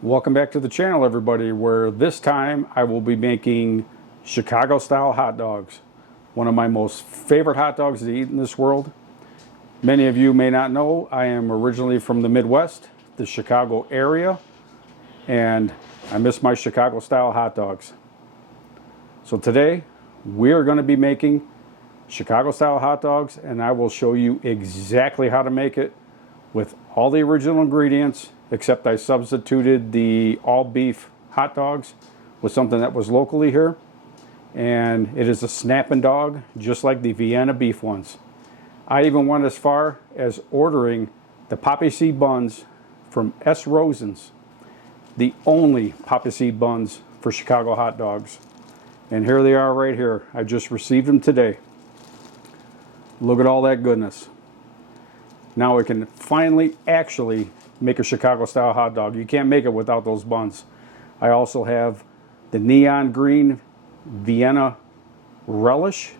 Welcome back to the channel, everybody, where this time I will be making Chicago style hot dogs. One of my most favorite hot dogs to eat in this world. Many of you may not know, I am originally from the Midwest, the Chicago area, and I miss my Chicago style hot dogs. So today we are going to be making Chicago style hot dogs, and I will show you exactly how to make it with all the original ingredients, except I substituted the all beef hot dogs with something that was locally here, and it is a snapping dog just like the Vienna beef ones. I even went as far as ordering the poppy seed buns from S. Rosen's, the only poppy seed buns for Chicago hot dogs. And here they are right here. I just received them today. Look at all that goodness. Now I can finally actually make a Chicago style hot dog. You can't make it without those buns. I also have the neon green Vienna relish.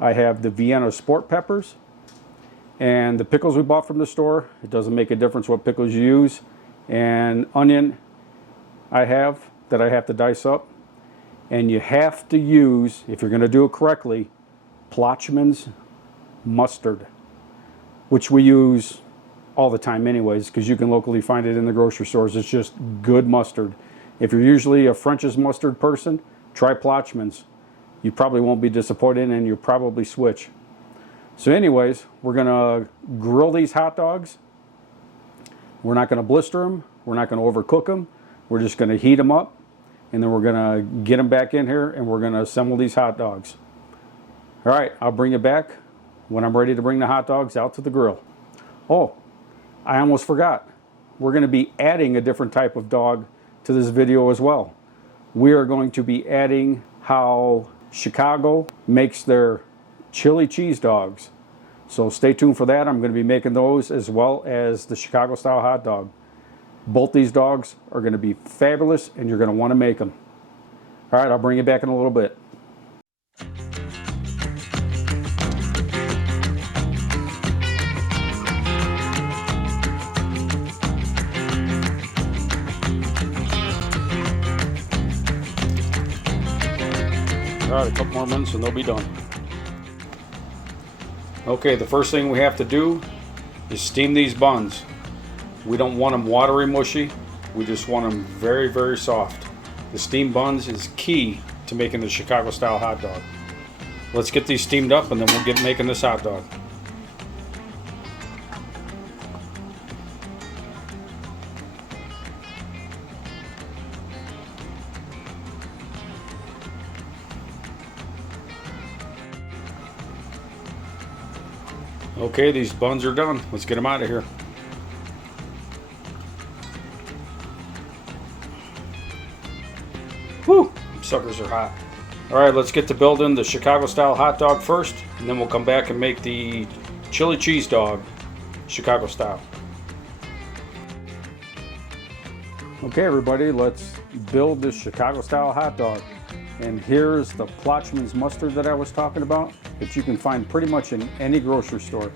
I have the Vienna sport peppers. And the pickles we bought from the store, it doesn't make a difference what pickles you use. And onion I have that I have to dice up. And you have to use, if you're going to do it correctly, Plotchman's mustard, which we use all the time anyways, because you can locally find it in the grocery stores. It's just good mustard. If you're usually a French's mustard person, try Plotchman's. You probably won't be disappointed, and you'll probably switch. So anyways, we're gonna grill these hot dogs. We're not gonna blister them. We're not gonna overcook them. We're just gonna heat them up, and then we're gonna get them back in here, and we're gonna assemble these hot dogs. All right, I'll bring you back when I'm ready to bring the hot dogs out to the grill. Oh, I almost forgot. We're going to be adding a different type of dog to this video as well. We are going to be adding how Chicago makes their chili cheese dogs. So stay tuned for that. I'm going to be making those as well as the Chicago style hot dog. Both these dogs are going to be fabulous, and you're going to want to make them. All right, I'll bring you back in a little bit. All right, a couple more minutes and they'll be done. Okay, the first thing we have to do is steam these buns. We don't want them watery mushy. We just want them very, very soft. The steamed buns is key to making the Chicago style hot dog. Let's get these steamed up and then we'll get making this hot dog. Okay, these buns are done. Let's get them out of here. Whew, suckers are hot. All right, let's get to building the Chicago style hot dog first, and then we'll come back and make the chili cheese dog Chicago style. Okay, everybody, let's build this Chicago style hot dog. And here's the Plotchman's mustard that I was talking about, that you can find pretty much in any grocery store.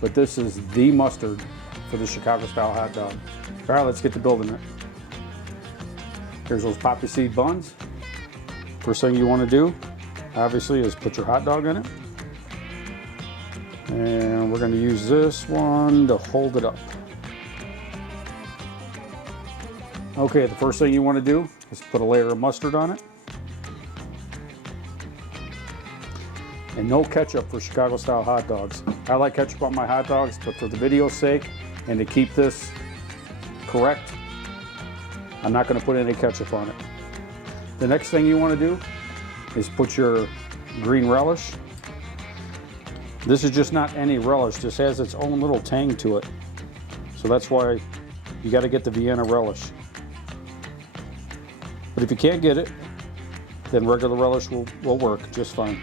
But this is the mustard for the Chicago style hot dog. All right, let's get to building it. Here's those poppy seed buns. First thing you want to do, obviously, is put your hot dog in it. And we're going to use this one to hold it up. Okay, the first thing you want to do is put a layer of mustard on it. And no ketchup for Chicago style hot dogs. I like ketchup on my hot dogs, but for the video's sake and to keep this correct, I'm not going to put any ketchup on it. The next thing you want to do is put your green relish. This is just not any relish. This has its own little tang to it. So that's why you got to get the Vienna relish. But if you can't get it, then regular relish will work just fine.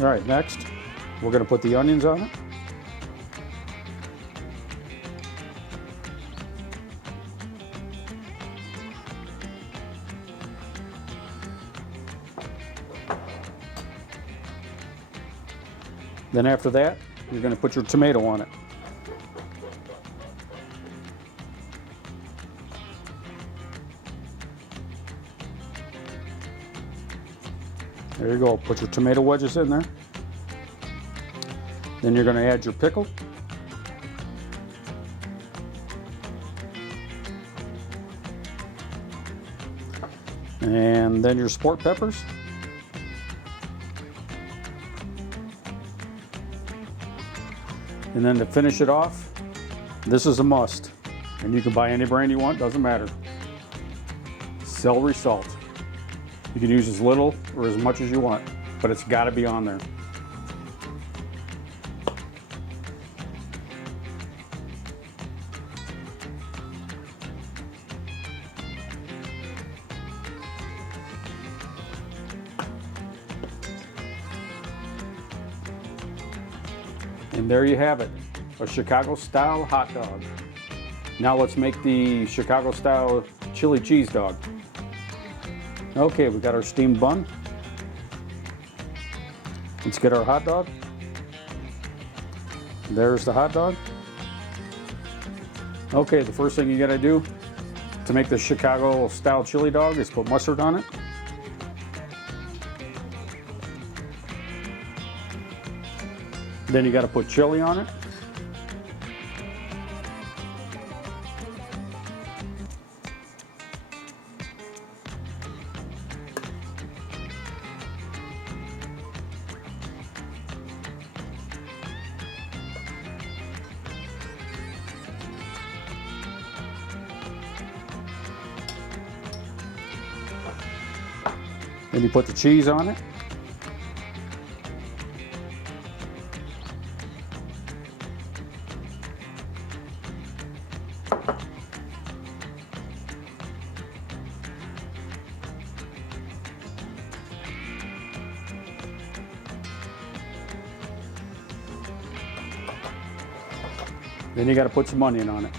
All right, next, we're going to put the onions on it. Then after that, you're going to put your tomato on it. There you go. Put your tomato wedges in there. Then you're going to add your pickle. And then your sport peppers. And then to finish it off, this is a must. And you can buy any brand you want, doesn't matter. Celery salt. You can use as little or as much as you want, but it's got to be on there. And there you have it, a Chicago style hot dog. Now let's make the Chicago style chili cheese dog. Okay, we got our steamed bun. Let's get our hot dog. There's the hot dog. Okay, the first thing you gotta do to make the Chicago style chili dog is put mustard on it. Then you gotta put chili on it. Then you put the cheese on it. Then you got to put some onion on it.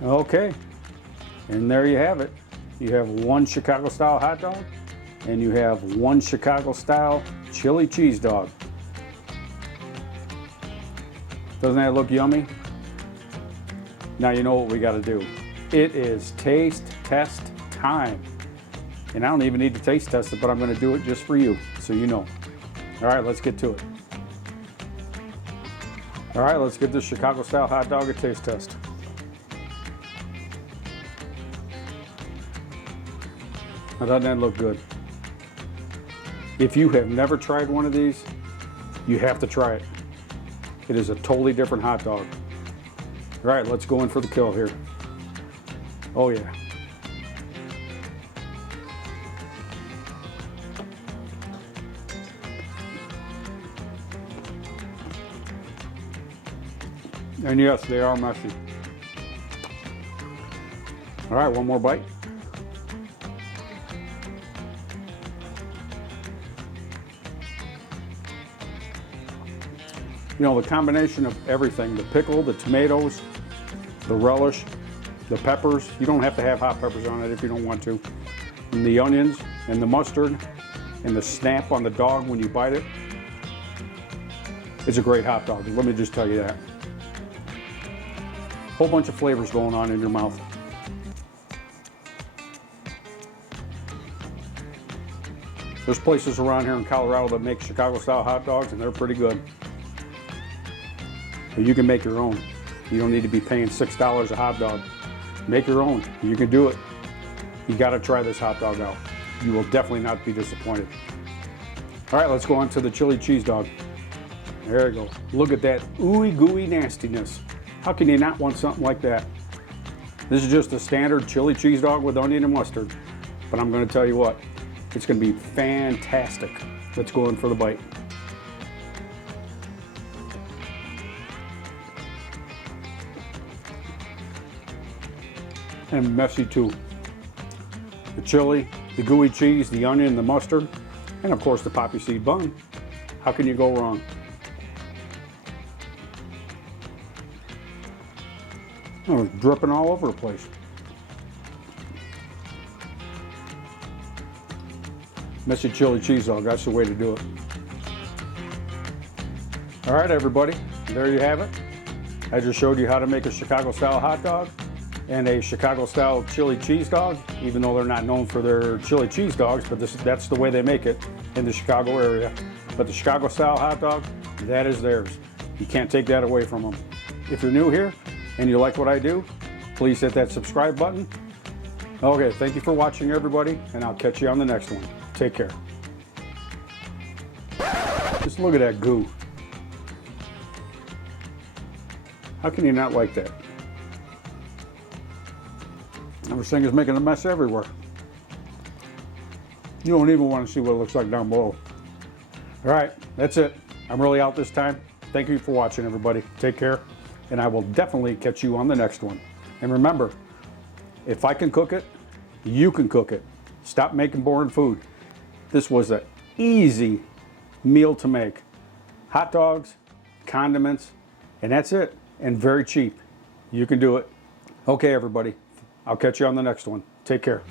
Okay, and there you have it. You have one Chicago style hot dog and you have one Chicago style chili cheese dog. Doesn't that look yummy? Now you know what we got to do. It is taste test time. And I don't even need to taste test it, but I'm going to do it just for you, so you know. All right, let's get to it. All right, let's give this Chicago style hot dog a taste test. Now, doesn't that look good? If you have never tried one of these, you have to try it. It is a totally different hot dog. All right, let's go in for the kill here. Oh yeah. And yes, they are messy. All right, one more bite. You know, the combination of everything, the pickle, the tomatoes, the relish, the peppers. You don't have to have hot peppers on it if you don't want to. And the onions and the mustard and the snap on the dog when you bite it. It's a great hot dog, let me just tell you that. Whole bunch of flavors going on in your mouth. There's places around here in Colorado that make Chicago style hot dogs and they're pretty good. But you can make your own. You don't need to be paying $6 a hot dog. Make your own. You can do it. You got to try this hot dog out. You will definitely not be disappointed. All right, let's go on to the chili cheese dog. There you go. Look at that ooey gooey nastiness. How can you not want something like that? This is just a standard chili cheese dog with onion and mustard. But I'm going to tell you what, it's going to be fantastic. Let's go in for the bite. And messy too. The chili, the gooey cheese, the onion, the mustard, and of course the poppy seed bun. How can you go wrong? Oh, it's dripping all over the place. messy chili cheese dog. That's the way to do it. All right, everybody, there you have it. I just showed you how to make a Chicago style hot dog and a Chicago style chili cheese dog, even though they're not known for their chili cheese dogs, but that's the way they make it in the Chicago area. But the Chicago style hot dog, that is theirs. You can't take that away from them. If you're new here and you like what I do, please hit that subscribe button. Okay, thank you for watching, everybody, and I'll catch you on the next one. Take care. Just look at that goo. How can you not like that? This thing is making a mess everywhere. You don't even want to see what it looks like down below. All right, that's it. I'm really out this time. Thank you for watching, everybody. Take care, and I will definitely catch you on the next one. And remember, if I can cook it, you can cook it. Stop making boring food. This was an easy meal to make. Hot dogs, condiments, and that's it. And very cheap. You can do it. Okay, everybody. I'll catch you on the next one. Take care.